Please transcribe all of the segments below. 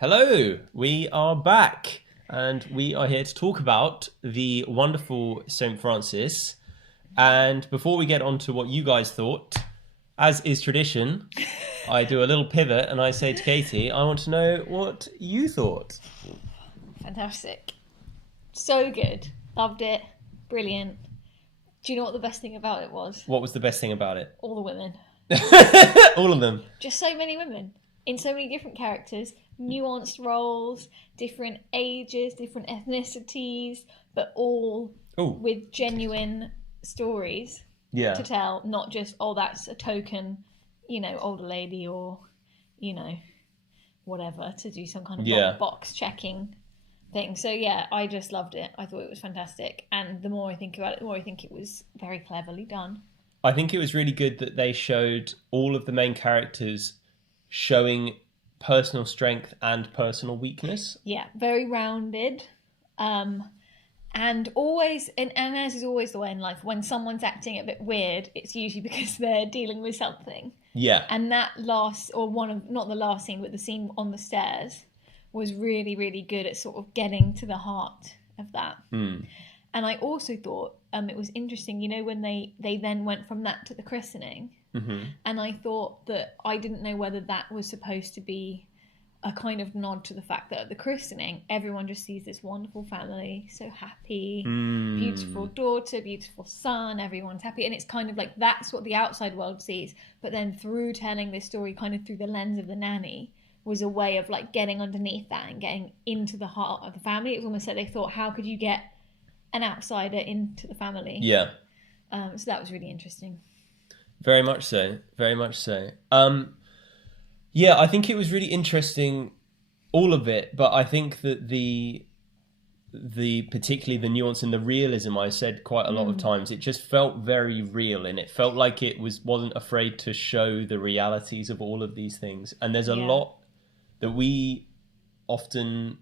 Hello, we are back and we are here to talk about the wonderful St. Francis. And before we get on to what you guys thought, as is tradition, I do a little pivot and I say to Katie, I want to know what you thought. Fantastic. So good. Loved it. Brilliant. Do you know what the best thing about it was? What was the best thing about it? All the women. All of them. Just so many women. In so many different characters, nuanced roles, different ages, different ethnicities, but all with genuine stories to tell, not just, oh, that's a token, older lady or, whatever, to do some kind of box checking thing. So yeah, I just loved it. I thought it was fantastic. And the more I think about it, the more I think it was very cleverly done. I think it was really good that they showed all of the main characters showing personal strength and personal weakness. Yeah, very rounded. And always, and as is always the way in life, when someone's acting a bit weird, it's usually because they're dealing with something. Yeah. And that last, or one of, not the last scene, but the scene on the stairs was really, really good at sort of getting to the heart of that. Mm. And I also thought it was interesting, when they then went from that to the christening. Mm-hmm. And I thought that I didn't know whether that was supposed to be a kind of nod to the fact that at the christening, everyone just sees this wonderful family, so happy, beautiful daughter, beautiful son, everyone's happy. And it's kind of like, that's what the outside world sees. But then through telling this story kind of through the lens of the nanny was a way of like getting underneath that and getting into the heart of the family. It was almost like they thought, how could you get an outsider into the family? Yeah. So that was really interesting. Very much so. Very much so. Yeah, I think it was really interesting, all of it, but I think that the particularly the nuance and the realism, I said quite a lot of times, it just felt very real, and it felt like it wasn't afraid to show the realities of all of these things. And there's a lot that we often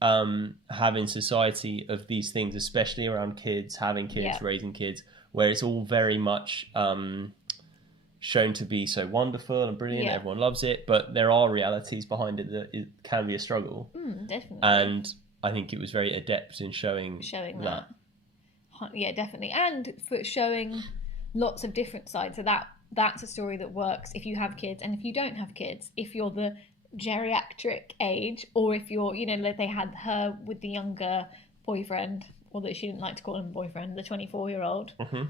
have in society of these things, especially around kids, having kids, raising kids, where it's all very much shown to be so wonderful and brilliant, everyone loves it, but there are realities behind it that it can be a struggle. Definitely. And I think it was very adept in showing that. Yeah, definitely. And for showing lots of different sides. So that's a story that works if you have kids and if you don't have kids. If you're the geriatric age, or if you're, like they had her with the younger boyfriend, although she didn't like to call him boyfriend, the 24-year-old. Mm-hmm.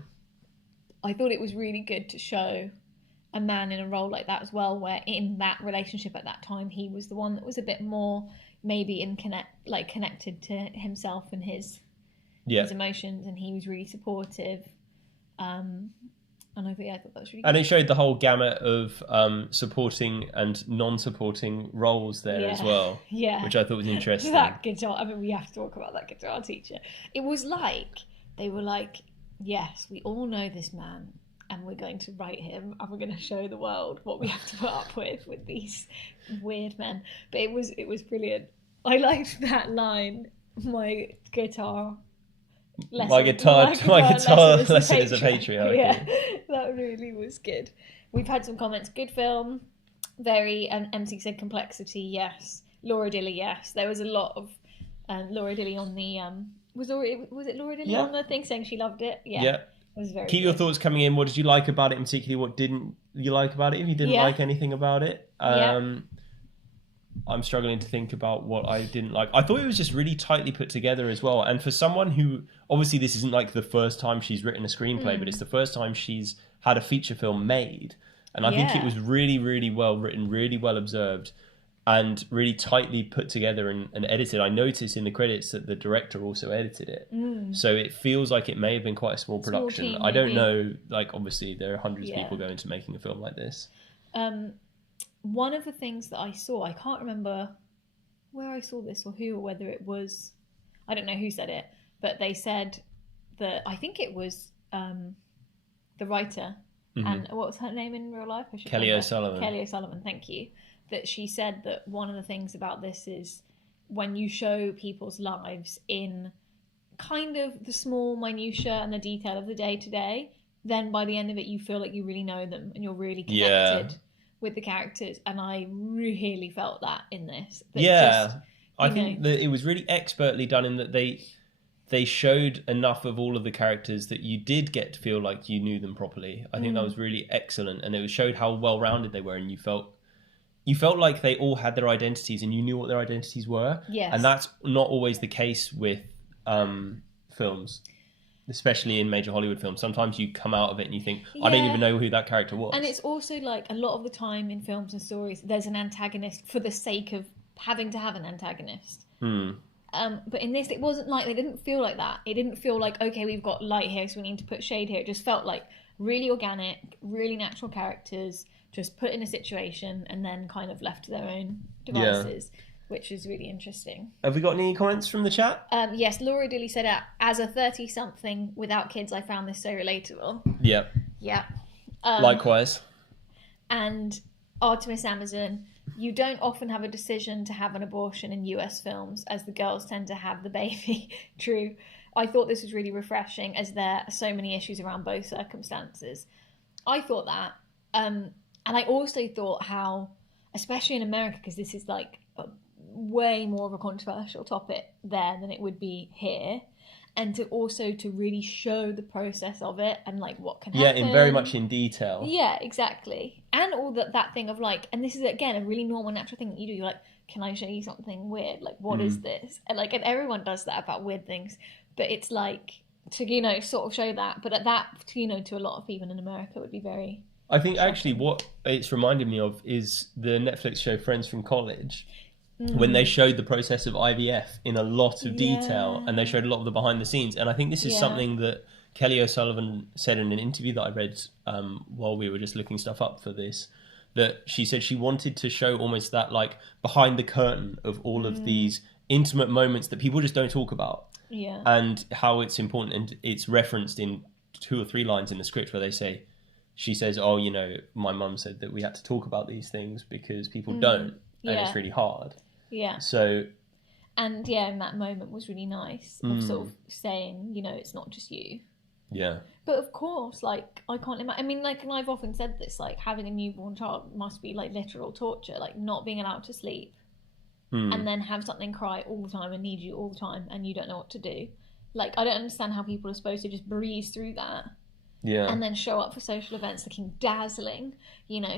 I thought it was really good to show a man in a role like that as well, where in that relationship at that time, he was the one that was a bit more maybe connected to himself and his emotions, and he was really supportive. And I thought that was really good. And it showed the whole gamut of supporting and non-supporting roles there as well, which I thought was interesting. That guitar, I mean, we have to talk about that guitar teacher. It was like, they were like, yes, we all know this man, and we're going to write him, and we're going to show the world what we have to put up with these weird men. But it was brilliant. I liked that line, my guitar lesson is a patriarchy. Yeah, that really was good. We've had some comments. Good film. Very, MC said complexity, yes. Laura Dilley, yes. There was a lot of Laura Dilley on the... Was it Laura Dilley on the thing saying she loved it? Yeah. It was very Keep good. your thoughts coming in. What did you like about it, and particularly what didn't you like about it, if you didn't like anything about it? I'm struggling to think about what I didn't like. I thought it was just really tightly put together as well. And for someone who, obviously this isn't like the first time she's written a screenplay, but it's the first time she's had a feature film made. And I think it was really, really well written, really well observed, and really tightly put together and edited. I noticed in the credits that the director also edited it. So it feels like it may have been quite a small production. Team, I don't know, like obviously there are hundreds of people going into making a film like this. One of the things that I saw, I can't remember where I saw this or who, or whether it was, I don't know who said it, but they said that, I think it was the writer, and what was her name in real life? Kelly O'Sullivan. Kelly O'Sullivan, thank you. That she said that one of the things about this is when you show people's lives in kind of the small minutiae and the detail of the day-to-day, then by the end of it you feel like you really know them and you're really connected with the characters, and I really felt that in this. That Yeah, just, I think that it was really expertly done in that they showed enough of all of the characters that you did get to feel like you knew them properly. I think that was really excellent, and it showed how well rounded they were, and you felt like they all had their identities, and you knew what their identities were. Yes. And that's not always the case with films, especially in major Hollywood films. Sometimes you come out of it and you think, I don't even know who that character was. And it's also like a lot of the time in films and stories, there's an antagonist for the sake of having to have an antagonist. But in this, it wasn't like, they didn't feel like that. It didn't feel like, okay, we've got light here, so we need to put shade here. It just felt like really organic, really natural characters, just put in a situation and then kind of left to their own devices. Which is really interesting. Have we got any comments from the chat? Yes, Laura Dilly said, as a 30-something without kids, I found this so relatable. Yep. Yeah. Likewise. And Artemis Amazon, you don't often have a decision to have an abortion in US films, as the girls tend to have the baby. True. I thought this was really refreshing, as there are so many issues around both circumstances. I thought that. And I also thought how, especially in America, because this is like way more of a controversial topic there than it would be here, and to really show the process of it and like what can happen. Yeah, in very much in detail. Yeah, exactly. And all that thing of like, and this is again a really normal, natural thing that you do. You're like, can I show you something weird? Like, what is this? And like, and everyone does that about weird things, but it's like to sort of show that. But at that, to a lot of people in America would be very. I think actually what it's reminded me of is the Netflix show Friends from College. When they showed the process of IVF in a lot of detail, and they showed a lot of the behind the scenes. And I think this is something that Kelly O'Sullivan said in an interview that I read while we were just looking stuff up for this, that she said she wanted to show almost that like behind the curtain of all of these intimate moments that people just don't talk about. Yeah. And how it's important, and it's referenced in 2 or 3 lines in the script where she says, oh, my mum said that we had to talk about these things because people don't, and it's really hard. Yeah. So, and in that moment was really nice of sort of saying, it's not just you. Yeah. But of course, like, I can't imagine. I mean, like, and I've often said this, like, having a newborn child must be like literal torture, like not being allowed to sleep, and then have something cry all the time and need you all the time, and you don't know what to do. Like, I don't understand how people are supposed to just breeze through that. Yeah. And then show up for social events looking dazzling,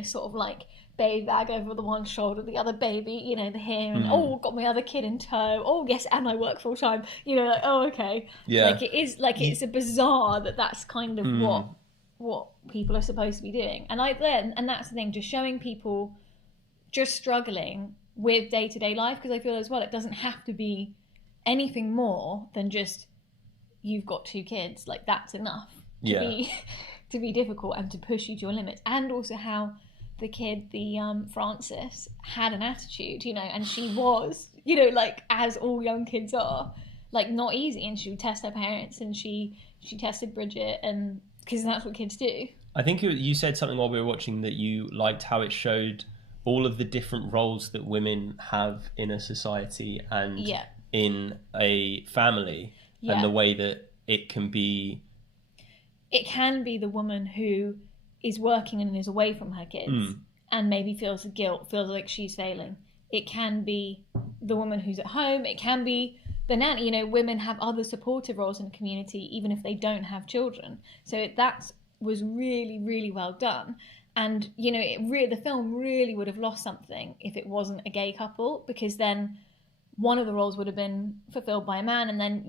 sort of like baby bag over the one shoulder, the other baby, the hair, and got my other kid in tow. Oh yes, and I work full time. Like, oh okay. Yeah. Like it is like it's a bizarre that's kind of what people are supposed to be doing. And that's the thing, just showing people just struggling with day-to-day life, because I feel as well it doesn't have to be anything more than just you've got 2 kids. Like that's enough. To be difficult and to push you to your limits. And also how the kid, the Frances, had an attitude, and she was, like as all young kids are, like not easy, and she would test her parents, and she tested Bridget, and because that's what kids do. I think you said something while we were watching that you liked how it showed all of the different roles that women have in a society and in a family, and the way that it can be the woman who is working and is away from her kids and maybe feels the guilt, feels like she's failing. It can be the woman who's at home. It can be the nanny. Women have other supportive roles in the community, even if they don't have children. So that was really, really well done. And, the film really would have lost something if it wasn't a gay couple, because then one of the roles would have been fulfilled by a man, and then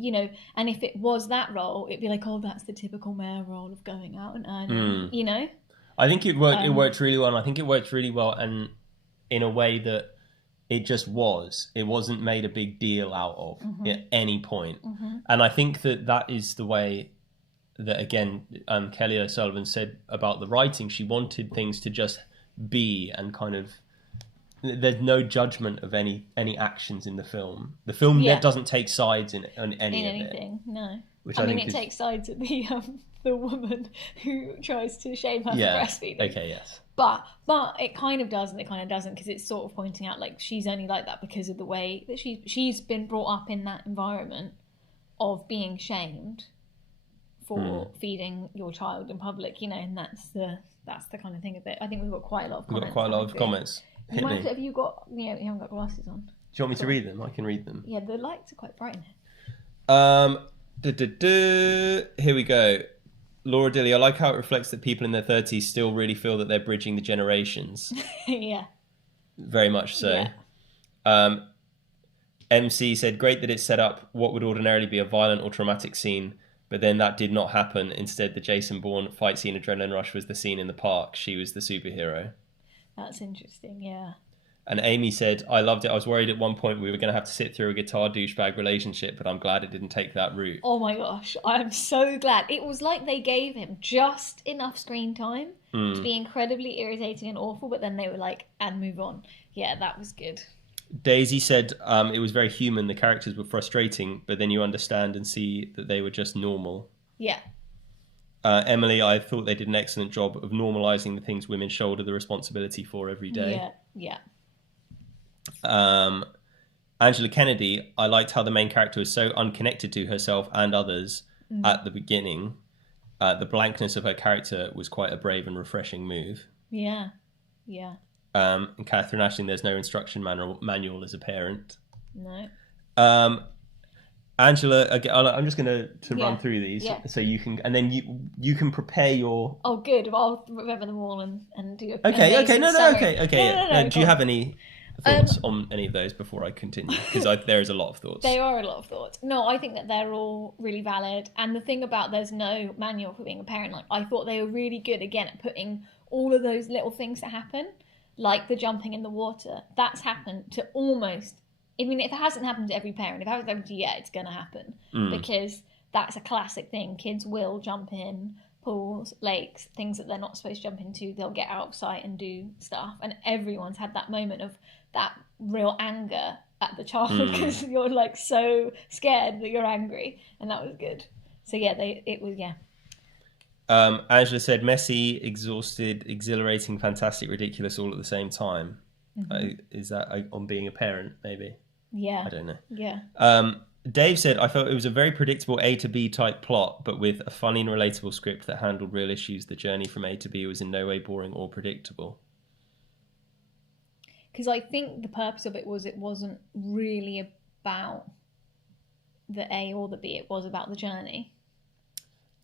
and if it was that role, it'd be like, oh, that's the typical male role of going out and earning. I think it worked. It worked really well, and I think it worked really well, and in a way that it just was. It wasn't made a big deal out of at any point, and I think that is the way that again Kelly O'Sullivan said about the writing. She wanted things to just be, and kind of. There's no judgment of any actions in the film. The film doesn't take sides in anything. It. No. Which I mean, it takes sides at the woman who tries to shame her for breastfeeding. Okay, yes. But it kind of does and it kind of doesn't, because it's sort of pointing out like she's only like that because of the way that she's been brought up in that environment of being shamed for feeding your child in public, and that's the kind of thing of it. I think we've got quite a lot of comments. We've got quite a lot of comments. Have you got, you haven't got glasses on? Do you want me to read them? I can read them. Yeah, the lights are quite bright in here. Here we go. Laura Dilly, I like how it reflects that people in their 30s still really feel that they're bridging the generations. Yeah. Very much so. Yeah. MC said, great that it's set up what would ordinarily be a violent or traumatic scene, but then that did not happen. Instead, the Jason Bourne fight scene adrenaline rush was the scene in the park. She was the superhero. That's interesting, yeah. And Amy said, I loved it. I was worried at one point we were going to have to sit through a guitar douchebag relationship, but I'm glad it didn't take that route. Oh my gosh, I'm so glad. It was like they gave him just enough screen time to be incredibly irritating and awful, but then they were like, and move on. Yeah, that was good. Daisy said it was very human. The characters were frustrating, but then you understand and see that they were just normal. Yeah. Emily, I thought they did an excellent job of normalising the things women shoulder the responsibility for every day. Yeah. Angela Kennedy, I liked how the main character was so unconnected to herself and others at the beginning. The blankness of her character was quite a brave and refreshing move. Yeah. And Catherine Ashling, there's no instruction manual as a parent. No. Angela, again, I'm just going to run through these so you can, and then you can prepare your. Oh, good. I'll remember them all and do. Okay. No, do you have any thoughts on any of those before I continue? Because there is a lot of thoughts. There are a lot of thoughts. No, I think that they're all really valid. And the thing about there's no manual for being a parent, like I thought they were really good again at putting all of those little things that happen, like the jumping in the water. That's happened to almost. I mean, if it hasn't happened to every parent, if it hasn't happened to you yet, it's going to happen because that's a classic thing. Kids will jump in pools, lakes, things that they're not supposed to jump into. They'll get out of sight and do stuff. And everyone's had that moment of that real anger at the child because you're like so scared that you're angry. And that was good. So yeah, it was. Angela said, messy, exhausted, exhilarating, fantastic, ridiculous, all at the same time. Is that on being a parent, maybe? Yeah. I don't know. Yeah. Dave said, I felt it was a very predictable A to B type plot, but with a funny and relatable script that handled real issues. The journey from A to B was in no way boring or predictable. Because I think the purpose of it wasn't really about the A or the B. It was about the journey.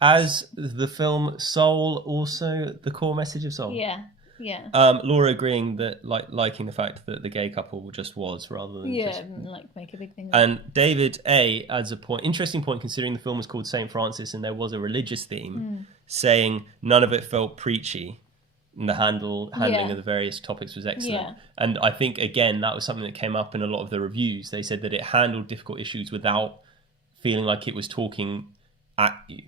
As the film Soul, also the core message of Soul. Yeah. Laura agreeing that liking the fact that the gay couple just was rather than just make a big thing. And David A adds a interesting point considering the film was called Saint Francis and there was a religious theme, saying none of it felt preachy. And the handling of the various topics was excellent. And I think again that was something that came up in a lot of the reviews. They said that it handled difficult issues without feeling like it was talking at you.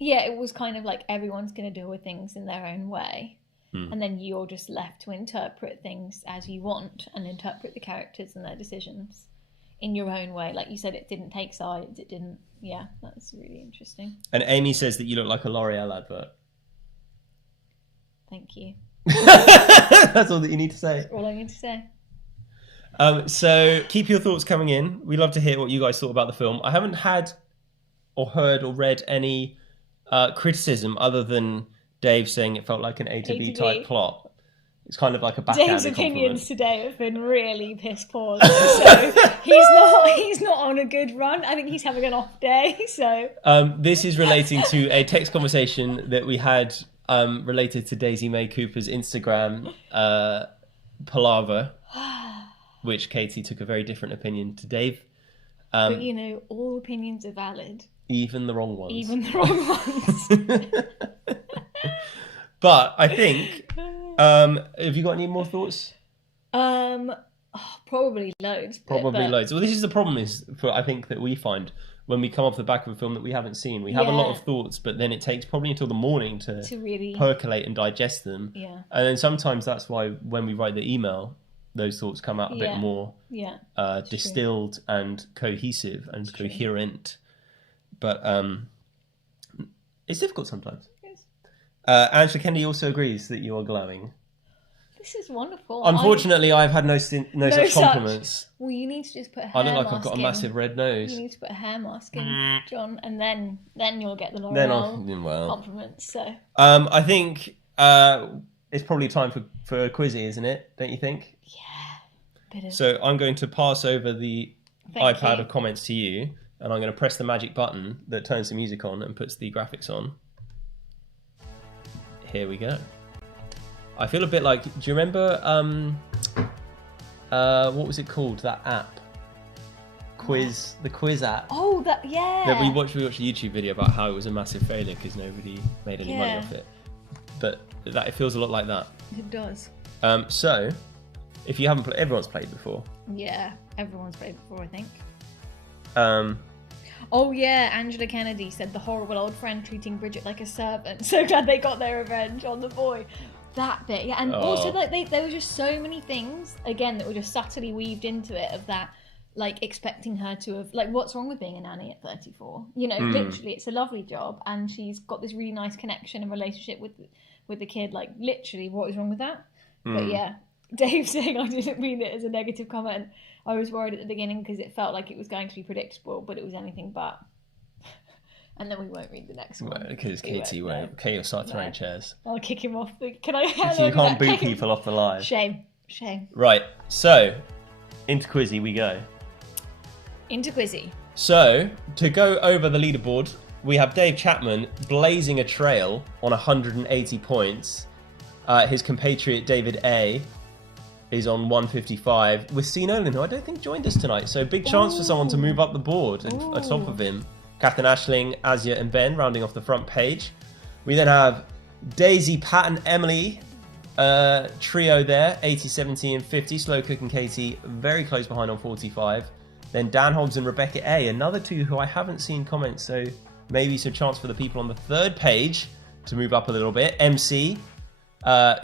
Yeah, it was kind of like everyone's going to deal with things in their own way. And then you're just left to interpret things as you want and interpret the characters and their decisions in your own way. Like you said, it didn't take sides. It didn't. Yeah, that's really interesting. And Amy says that you look like a L'Oreal advert. Thank you. That's all that you need to say. That's all I need to say. So keep your thoughts coming in. We'd love to hear what you guys thought about the film. I haven't had or heard or read any criticism other than Dave saying it felt like an A to B type plot. It's kind of like a backhanded Dave's opinions compliment. today have been really piss poor. So he's not on a good run. I think he's having an off day. So this is relating to a text conversation that we had related to Daisy May Cooper's Instagram palaver, which Katie took a very different opinion to Dave. But all opinions are valid. Even the wrong ones. Even the wrong ones. But I think, have you got any more thoughts? Probably loads. Probably loads. Well, this is the problem I think that we find when we come off the back of a film that we haven't seen. We have a lot of thoughts, but then it takes probably until the morning to really percolate and digest them. Yeah. And then sometimes that's why when we write the email, those thoughts come out a bit more distilled and cohesive and coherent. But it's difficult sometimes. Yes. Angela Kennedy also agrees that you are glowing. This is wonderful. Unfortunately, I've had no such compliments. Well, you need to just put a hair I look like mask I've got a in. massive red nose. You need to put a hair mask in, John, and then you'll get the L'Oreal compliments. So I think it's probably time for Quizzy, isn't it? Don't you think? Yeah. So I'm going to pass over the iPad of comments to you, and I'm going to press the magic button that turns the music on and puts the graphics on. Here we go. I feel a bit like, do you remember, what was it called, that app? The quiz app. Oh, yeah. That we watched a YouTube video about how it was a massive failure because nobody made any money off it. But it feels a lot like that. It does. So, if you haven't played, everyone's played before. Yeah, everyone's played before, I think. Oh yeah, Angela Kennedy said the horrible old friend treating Bridget like a servant. So glad they got their revenge on the boy. That bit, yeah, and also like there were just so many things again that were just subtly weaved into it of that, like expecting her to have like, what's wrong with being a nanny at 34? You know, literally, it's a lovely job, and she's got this really nice connection and relationship with the kid. Like, literally, what is wrong with that? But yeah, Dave saying I didn't mean it as a negative comment. I was worried at the beginning because it felt like it was going to be predictable, but it was anything but. And then we won't read the next one. Because Katie won't. Katie will start throwing chairs. I'll kick him off. Can I? So you can't boo people off the live. Shame. Right, so into Quizzy we go. Into Quizzy. So, to go over the leaderboard, we have Dave Chapman blazing a trail on 180 points. His compatriot David A is on 155 with C. Nolan, who I don't think joined us tonight. So big chance for someone to move up the board and atop of him. Catherine Ashling, Azia and Ben rounding off the front page. We then have Daisy, Pat and Emily, trio there, 80, 70 and 50. Slow Cook and Katie very close behind on 45. Then Dan Hobbs and Rebecca A, another two who I haven't seen comments, so maybe some chance for the people on the third page to move up a little bit. MC,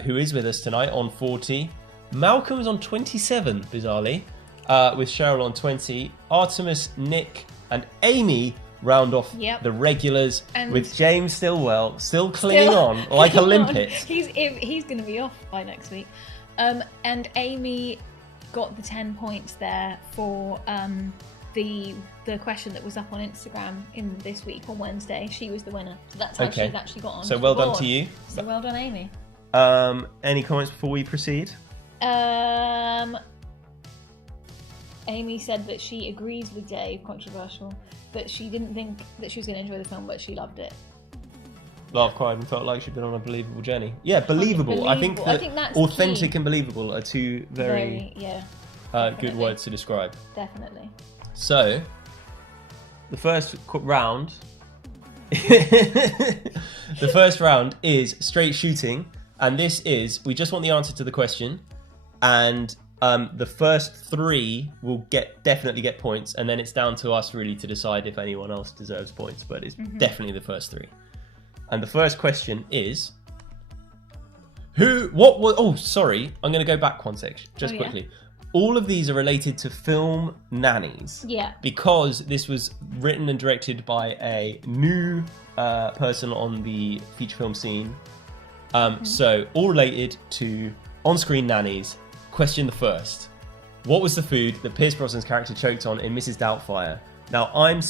who is with us tonight, on 40. Malcolm's on 27, bizarrely, with Cheryl on 20. Artemis, Nick and Amy round off the regulars, and with James Stillwell still clinging on like a limpet. He's going to be off by next week. And Amy got the 10 points there for the question that was up on Instagram in this week on Wednesday. She was the winner, so that's how she's actually got on. So well done to you. So well done, Amy. Any comments before we proceed? Amy said that she agrees with Dave, controversial, that she didn't think that she was going to enjoy the film, but she loved it. Laughed, cried, and felt like she'd been on a believable journey. Yeah, believable. I think that's authentic key. And believable are two very good words to describe. Definitely. So, the first round... the first round is straight shooting, and this is, we just want the answer to the question, and the first three will definitely get points, and then it's down to us really to decide if anyone else deserves points, but it's definitely the first three. And the first question is, I'm going to go back one sec, just quickly. Yeah? All of these are related to film nannies. Yeah. Because this was written and directed by a new person on the feature film scene. So, all related to on-screen nannies. Question the first. What was the food that Pierce Brosnan's character choked on in Mrs. Doubtfire? Now, I'm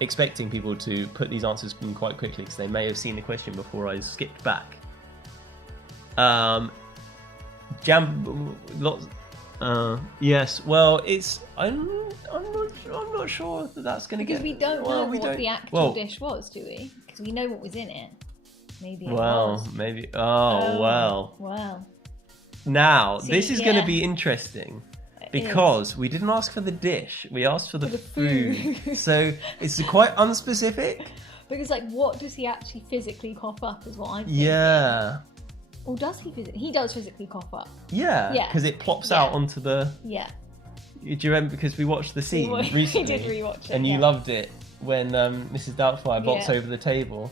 expecting people to put these answers in quite quickly because they may have seen the question before I skipped back. Yes. Well, it's. I'm not sure that that's going to get. Because we don't know what the actual dish was, do we? Because we know what was in it. Maybe. Maybe. Well. Now, this is going to be interesting because we didn't ask for the dish. We asked for the food. So it's quite unspecific. Because, like, what does he actually physically cough up is what I'm thinking. Yeah. Or does he He does physically cough up. Yeah. Because it plops out onto the... Yeah. Do you remember? Because we watched the scene recently. We did rewatch it. And you loved it when Mrs. Doubtfire bolts over the table.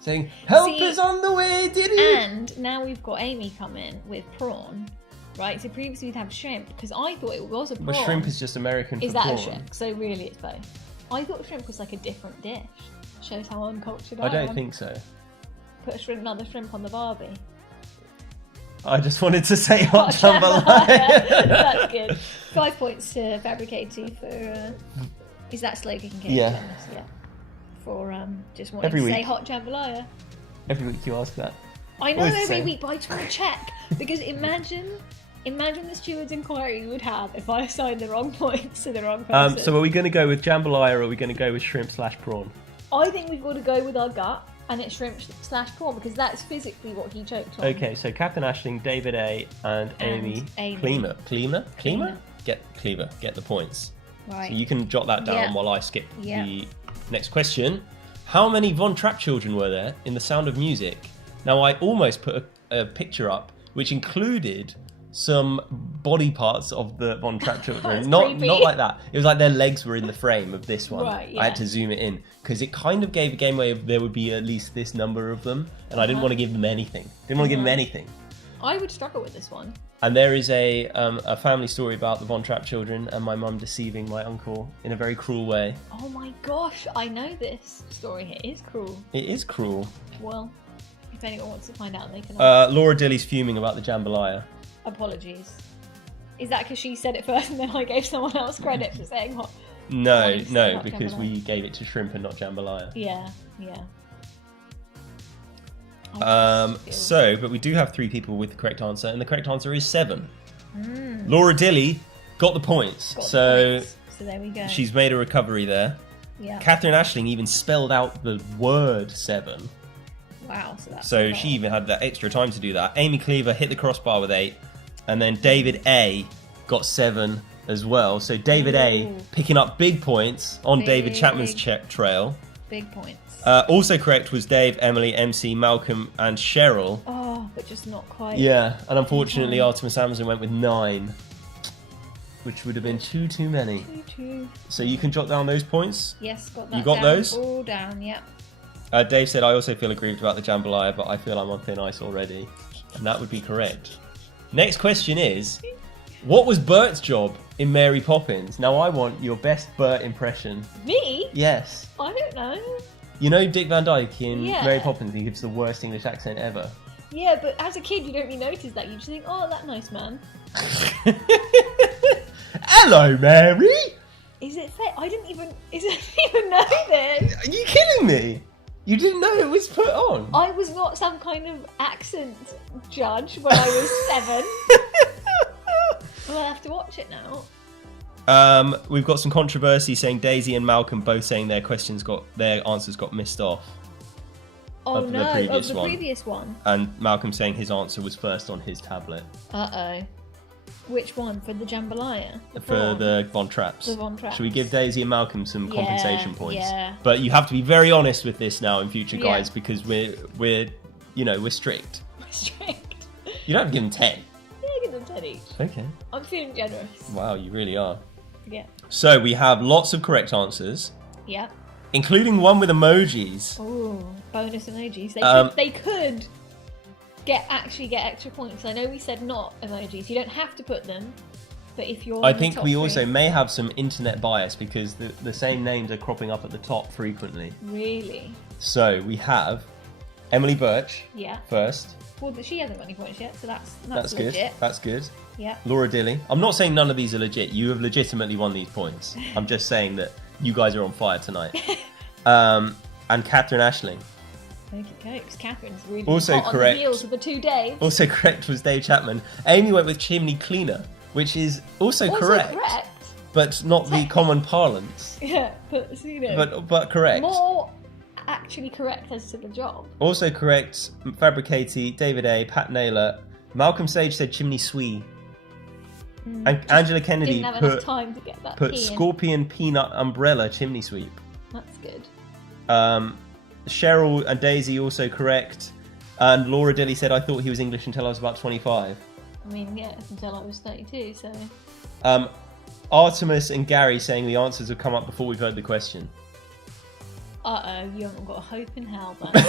Saying, help is on the way, Diddy! And now we've got Amy come in with prawn, right? So previously we'd have shrimp, because I thought it was a prawn. But shrimp is just American for prawn. Is that a shrimp? So really it's both. I thought shrimp was like a different dish. Shows how uncultured I am. I don't think so. Put another shrimp on the Barbie. I just wanted to say hot Hot jambalaya. That's good. 5 points to Fabricated for... is that slogan? Yeah. Yeah. For just wanting Every to say week. hot jambalaya. Every week you ask that. I know Always the every same. week, but I just want to check. Because imagine the steward's inquiry you would have if I assigned the wrong points to the wrong person. So are we going to go with jambalaya or are we going to go with shrimp/prawn? I think we've got to go with our gut, and it's shrimp/prawn, because that's physically what he choked on. Okay, so Catherine Ashling, David A, and Amy Amy. Kleemer? Get the points. Right. So you can jot that down Yeah. while I skip Yeah. the next question. How many Von Trapp children were there in The Sound of Music? Now, I almost put a picture up which included some body parts of the Von Trapp children. That's not creepy. like that. It was like their legs were in the frame of this one. Right, yeah. I had to zoom it in because it kind of gave a game away of there would be at least this number of them, and I didn't want to give them anything. I would struggle with this one. And there is a family story about the Von Trapp children and my mum deceiving my uncle in a very cruel way. Oh my gosh, I know this story. It is cruel. It is cruel. Well, if anyone wants to find out, they can. Laura Dilley's fuming about the jambalaya. Apologies. Is that because she said it first and then I gave someone else credit for saying hot? No, you said no, hot because jambalaya. we gave it to shrimp and not jambalaya. Yeah. But we do have 3 people with the correct answer, and the correct answer is 7. Laura Dilley got the points, So there we go. she's made a recovery there. Yeah. Catherine Ashling even spelled out the word 7, Wow. So so she even had that extra time to do that. Amy Cleaver hit the crossbar with 8, and then David A got 7 as well. So David A Ooh. picking up big points on David Big. Chapman's trail. Big points. Also correct was Dave, Emily, MC, Malcolm, and Cheryl. Oh, but just not quite. Yeah, and unfortunately Artemis Amazon went with 9, which would have been too many. Choo-choo. So you can jot down those points. Yes, got that. You got down. those? All down. Yep. Dave said, I also feel aggrieved about the jambalaya, but I feel I'm on thin ice already. And that would be correct. Next question is, what was Bert's job in Mary Poppins? Now I want your best Bert impression. Me? Yes. I don't know. You know Dick Van Dyke in Yeah. Mary Poppins, he gives the worst English accent ever. Yeah, but as a kid, you don't really notice that. You just think, oh, that nice man. Hello, Mary! Is it fair? I didn't even know this. Are you kidding me? You didn't know it was put on? I was not some kind of accent judge when I was 7. Well, I'll have to watch it now. We've got some controversy saying Daisy and Malcolm both saying their answers got missed off. Oh Of the no, previous of the one. previous one. And Malcolm saying his answer was first on his tablet. Uh-oh. Which one? For the jambalaya? For prawn? the Von Trapps. The Von Trapps. Should we give Daisy and Malcolm some compensation points? Yeah. But you have to be very honest with this now in future, Yeah. guys, because we're strict. Strict. You don't have to give them 10. Yeah, give them 10 each. Okay. I'm feeling generous. Wow, you really are. Yeah. So we have lots of correct answers, Yep. including one with emojis. Oh, bonus emojis. They could get extra points. I know we said not emojis. You don't have to put them, but if you're I in the think top we three- also may have some internet bias because the same names are cropping up at the top frequently. Really? So we have Emily Birch Yeah. first. Well, she hasn't got any points yet, so that's That's good. legit. That's good. Yeah. Laura Dilley. I'm not saying none of these are legit. You have legitimately won these points. I'm just saying that you guys are on fire tonight. And Catherine Ashling. Okay, because Catherine's really Also hot correct. on the heels of the 2 days. Also correct was Dave Chapman. Amy went with chimney cleaner, which is also correct, but not the Technically. common parlance. Yeah, but you know, But correct. more actually correct as to the job. Also correct, Fabricati, David A, Pat Naylor, Malcolm Sage said chimney swee. And Angela Kennedy Didn't have enough put time to get that put P in. scorpion peanut umbrella chimney sweep. That's good. Cheryl and Daisy also correct. And Laura Dilley said, I thought he was English until I was about 25. I mean, yeah, until I was 32, so... Artemis and Gary saying the answers have come up before we've heard the question. Uh-oh, you haven't got a hope in hell, then.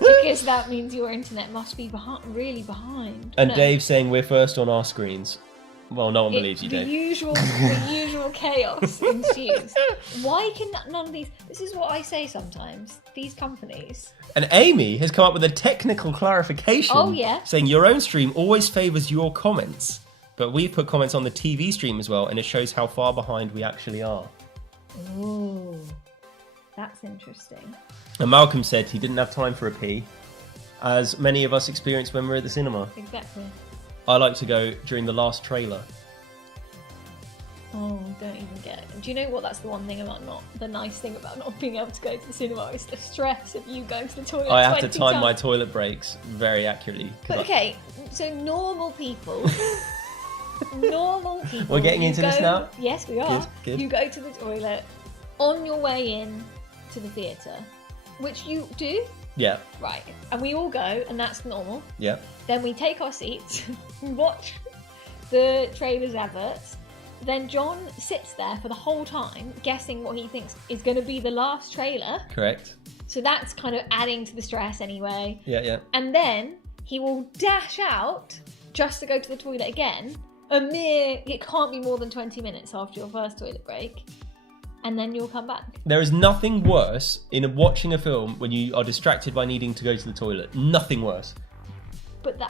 Because that means your internet must be really behind. And No. Dave saying we're first on our screens. Well, no one believes you, the Dave. the usual chaos ensues. Why can none of these? This is what I say sometimes. These companies. And Amy has come up with a technical clarification. Oh, yeah. Saying your own stream always favours your comments. But we've put comments on the TV stream as well, and it shows how far behind we actually are. Ooh, that's interesting. And Malcolm said he didn't have time for a pee, as many of us experienced when we were at the cinema. Exactly. I like to go during the last trailer. Oh, don't even get it. Do you know what? That's the one thing about the nice thing about not being able to go to the cinema is the stress of you going to the toilet. I have to time my toilet breaks very accurately. But okay, so normal people. Normal people. We're getting into this now? Yes, we are. Good. You go to the toilet on your way in to the theatre, which you do. Yeah. Right. And we all go, and that's normal. Yeah. Then we take our seats, we watch the trailer's adverts. Then John sits there for the whole time, guessing what he thinks is going to be the last trailer. Correct. So that's kind of adding to the stress anyway. Yeah. And then he will dash out just to go to the toilet again. It can't be more than 20 minutes after your first toilet break. And then you'll come back. There is nothing worse in watching a film when you are distracted by needing to go to the toilet. Nothing worse. But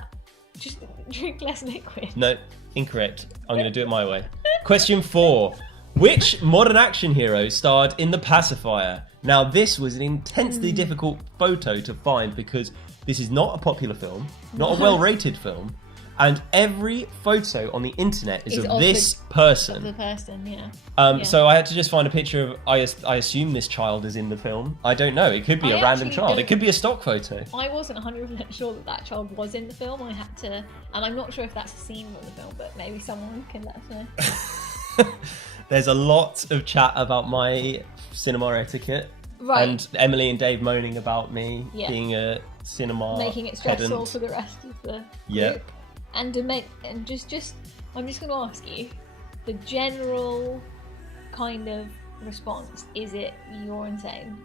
just drink less liquid. No, incorrect. I'm going to do it my way. Question 4. Which modern action hero starred in The Pacifier? Now, this was an intensely difficult photo to find because this is not a popular film, not a well-rated film, and every photo on the internet is of this person. Of the person, yeah. So I had to just find a picture of. I assume this child is in the film. I don't know. It could be a random child. It could be a stock photo. I wasn't 100% sure that child was in the film. I had to, and I'm not sure if that's a scene from the film, but maybe someone can let us know. There's a lot of chat about my cinema etiquette. Right. And Emily and Dave moaning about me being a cinema making it stressful pedant. for the rest of the Yeah. group. And I'm just going to ask you the general kind of response. Is it you're insane?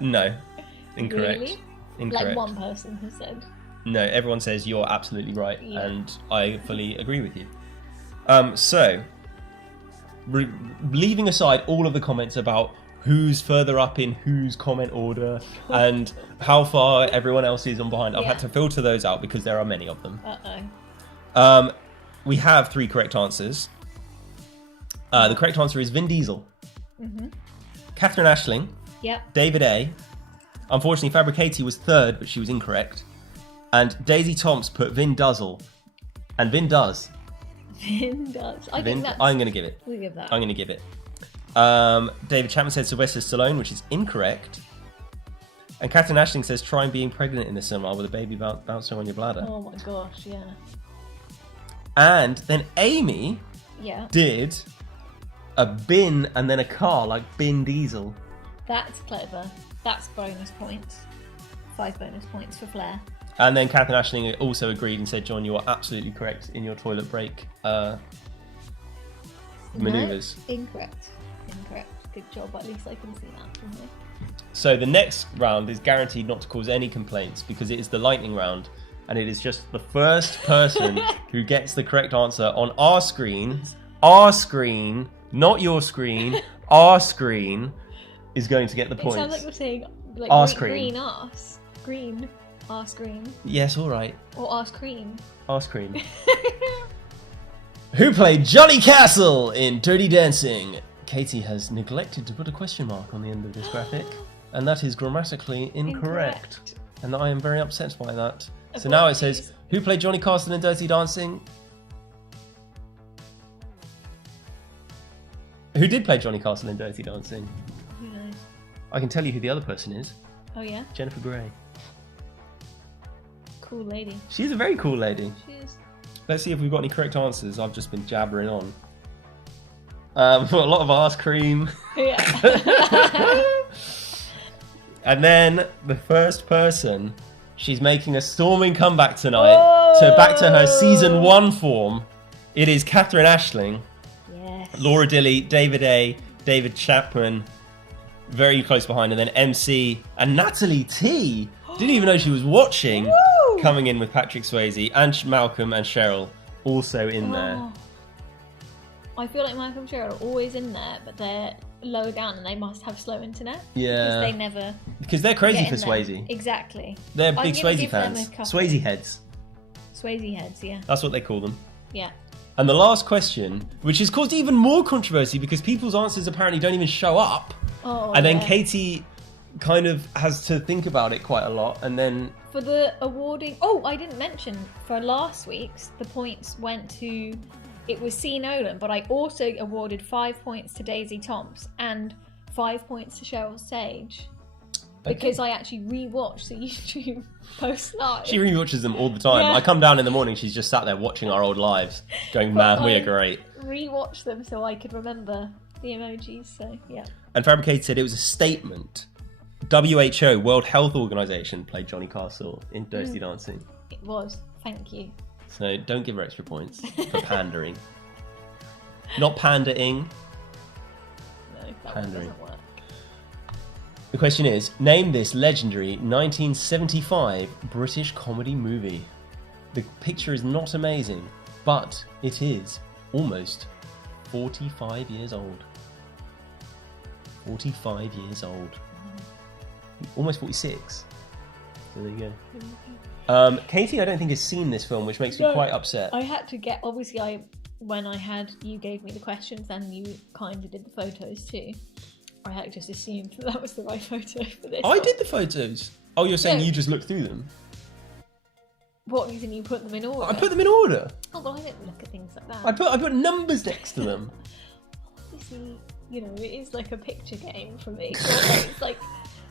No, incorrect. Really? Incorrect. Like one person has said. No, everyone says you're absolutely right, and I fully agree with you. So, leaving aside all of the comments about who's further up in whose comment order and how far everyone else is on behind, I've had to filter those out because there are many of them. We have 3 correct answers. The correct answer is Vin Diesel. Mm-hmm. Catherine Ashling. Yep. David A. Unfortunately, Fabricati was 3rd, but she was incorrect. And Daisy Tomps put Vin Duzzle. And Vin does. Vin does. I think that's... I'm going to give it. We'll give that. I'm going to give it. David Chapman said Sylvester Stallone, which is incorrect. And Catherine Ashling says try being pregnant in the cinema with a baby bouncing on your bladder. Oh my gosh, yeah. And then Amy did a bin and then a car, like Bin Diesel. That's clever. That's bonus points. 5 bonus points for Flair. And then Catherine Ashling also agreed and said, John, you are absolutely correct in your toilet break manoeuvres. No, incorrect. Good job. At least I can see that from here. So the next round is guaranteed not to cause any complaints because it is the lightning round. And it is just the first person who gets the correct answer on our screen, not your screen, our screen, is going to get the points. It sounds like you're saying like arse cream. Green arse. Green arse cream. Yes, all right. Or arse cream. Arse cream. Who played Johnny Castle in Dirty Dancing? Katie has neglected to put a question mark on the end of this graphic, and that is grammatically incorrect. And I am very upset by that. So now it says, who played Johnny Castle in Dirty Dancing? Who did play Johnny Castle in Dirty Dancing? Who knows? I can tell you who the other person is. Oh yeah? Jennifer Grey. Cool lady. She's a very cool lady. She is. Let's see if we've got any correct answers. I've just been jabbering on. A lot of arse cream. Yeah. And then the first person, she's making a storming comeback tonight. So back to her season 1 form. It is Catherine Ashling. Yes. Laura Dilley, David A, David Chapman, very close behind, and then MC and Natalie T. Didn't even know she was watching. Woo! Coming in with Patrick Swayze and Malcolm and Cheryl also in there. I feel like Malcolm and Cheryl are always in there, but they're lower down and they must have slow internet. Yeah. Because they're crazy get for in there. Swayze. Exactly. They're I'm big gonna Swayze give them fans. a couple. Swayze heads. Swayze heads, yeah. That's what they call them. Yeah. And the last question, which has caused even more controversy because people's answers apparently don't even show up. Oh, and then yeah. Katie kind of has to think about it quite a lot, and then... For the awarding... Oh, I didn't mention, for last week's, the points went to... It was C. Nolan, but I also awarded 5 points to Daisy Toms and 5 points to Cheryl Sage. Because I actually re-watched the YouTube post live. She re-watches them all the time. Yeah. I come down in the morning, she's just sat there watching our old lives, going, man, we are great. Re-watched them so I could remember the emojis, so yeah. And Fabricated said it was a statement. WHO, World Health Organization, played Johnny Castle in Dirty Dancing. It was, thank you. So don't give her extra points for pandering. Not pandering. No, that Pandering. one doesn't work. The question is, name this legendary 1975 British comedy movie. The picture is not amazing, but it is almost 45 years old. 45 years old. Almost 46. So there you go. Katie, I don't think has seen this film, which makes me quite upset. I had to get, obviously when you gave me the questions, then you kind of did the photos too. I had just assumed that was the right photo for this. I did the photos. Oh, you're saying you just looked through them? What reason you put them in order? I put them in order. Oh, well, I don't look at things like that. I put numbers next to them. Obviously, it is like a picture game for me. So it's like,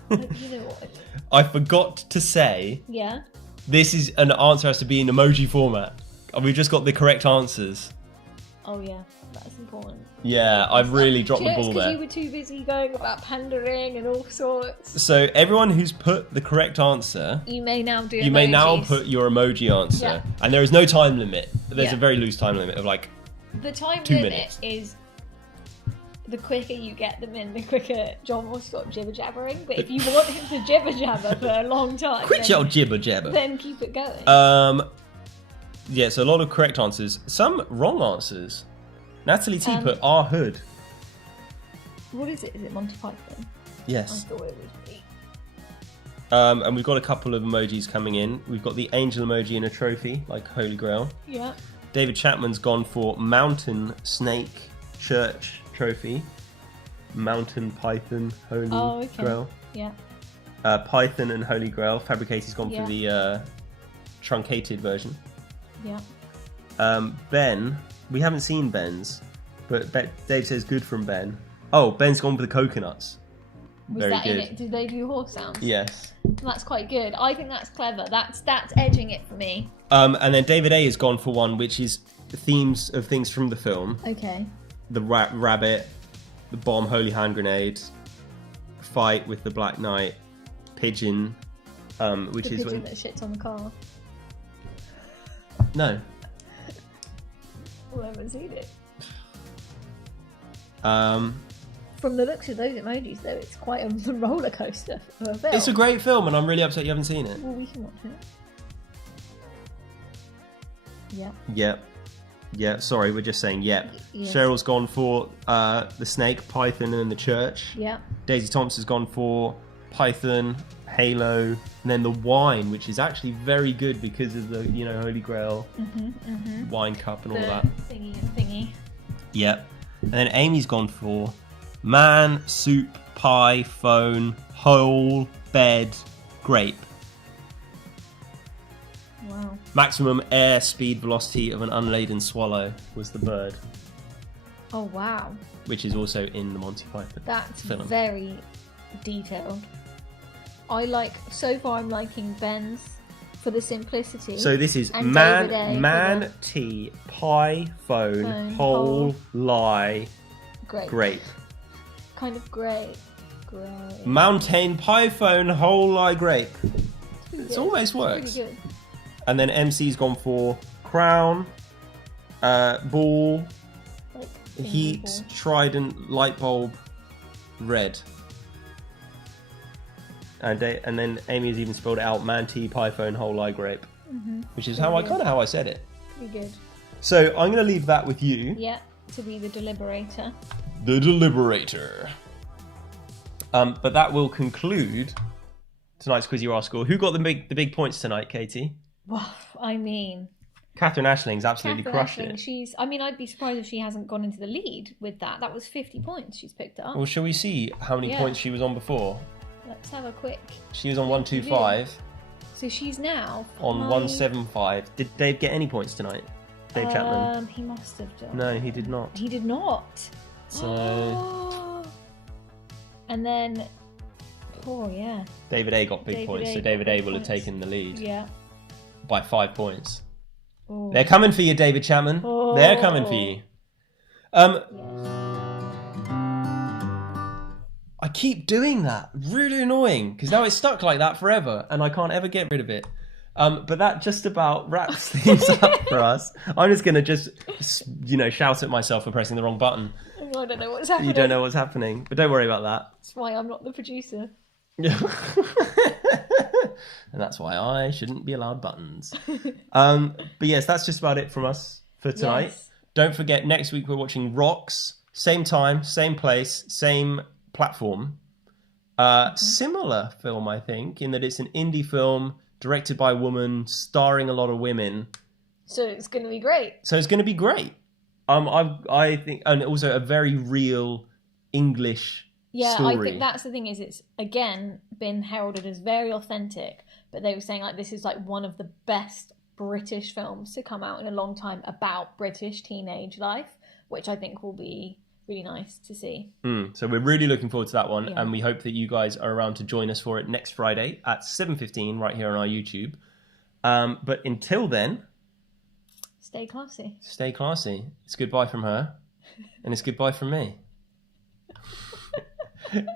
you know what? I forgot to say. Yeah. This is an answer has to be in emoji format. We've just got the correct answers. Oh yeah, that's important. Yeah, I've really dropped the ball because there. you were too busy going about pandering and all sorts. So everyone who's put the correct answer, You may now do. you may now emojis. put your emoji answer, Yeah. and there is no time limit. There's Yeah. a very loose time limit of like The time 2 limit minutes. is the quicker you get them in, the quicker John will stop jibber jabbering. But if you want him to jibber jabber for a long time, quit your jibber jabber. then keep it going. Yeah, so a lot of correct answers, some wrong answers. Natalie T put our hood. What is it? Is it Monty Python? Yes. I thought it was me. And we've got a couple of emojis coming in. We've got the angel emoji and a trophy, like Holy Grail. Yeah. David Chapman's gone for mountain snake church trophy. Mountain Python Holy Grail. Yeah. Python and Holy Grail. Fabricated's gone for the truncated version. Yeah. Ben, we haven't seen Ben's, but Dave says good from Ben. Oh, Ben's gone for the coconuts. Was Very that good. in it? Did they do horse sounds? Yes. That's quite good. I think that's clever. That's edging it for me. And then David A has gone for one which is themes of things from the film. Okay. The rabbit, the bomb, holy hand grenade, fight with the Black Knight, pigeon, which The is pigeon that shits on the car. No. Well, I haven't seen it. From the looks of those emojis, though, it's quite a roller coaster of a film. It's a great film, and I'm really upset you haven't seen it. Well, we can watch it. Yeah. Yep. Yeah, sorry, we're just saying yep. Yes. Cheryl's gone for the snake, Python, and the church. Yeah. Daisy Thompson's gone for Python, Halo, and then the wine, which is actually very good because of the, Holy Grail wine cup and all that. Thingy and thingy. Yep. And then Amy's gone for man, soup, pie, phone, hole, bed, grape. Wow. Maximum air speed velocity of an unladen swallow was the bird, Oh, wow. which is also in the Monty Python That's film. very detailed. So far I'm liking Ben's for the simplicity. So this is And man, David A for man, tea, pie, phone, hole, lie, Great. grape. Kind of great. Mountain, pie, phone, hole, lie, grape. Pretty It good. almost works. Pretty good. And then MC's gone for crown, ball, Like heat, ball. trident, light bulb, red. And then Amy has even spelled it out: Manti, Python, whole lie grape, which is how I said it. Pretty good. So I'm going to leave that with you. Yeah, to be the deliberator. The deliberator. But that will conclude tonight's Quizzy Rascal. Who got the big points tonight, Katie? Well, I mean, Catherine Ashling's absolutely crushed it. I'd be surprised if she hasn't gone into the lead with that. That was 50 points she's picked up. Well, shall we see how many points she was on before? Let's have a quick... She was on 125. So she's now... On 175. Did Dave get any points tonight? Dave Chapman? He must have done. No, he did not. He did not. So... And then... Oh, yeah. David A got big points, so David A will have taken the lead. Yeah. By 5 points. Oh. They're coming for you, David Chapman. Oh. They're coming for you. I keep doing that. Really annoying, because now it's stuck like that forever, and I can't ever get rid of it. But that just about wraps things up for us. I'm just going to shout at myself for pressing the wrong button. I don't know what's happening. You don't know what's happening, but don't worry about that. That's why I'm not the producer. And that's why I shouldn't be allowed buttons. But yes, that's just about it from us for tonight. Yes. Don't forget, next week we're watching Rocks. Same time, same place, same platform. Similar film, I think, in that it's an indie film directed by a woman, starring a lot of women. So it's going to be great. I think, and also a very real English story. I think that's the thing, is it's again been heralded as very authentic, but they were saying like this is like one of the best British films to come out in a long time about British teenage life, which I think will be really nice to see. So we're really looking forward to that one, and we hope that you guys are around to join us for it next Friday at 7:15 right here on our YouTube. But until then, stay classy. Stay classy. It's goodbye from her, and it's goodbye from me.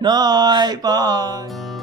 Night, bye.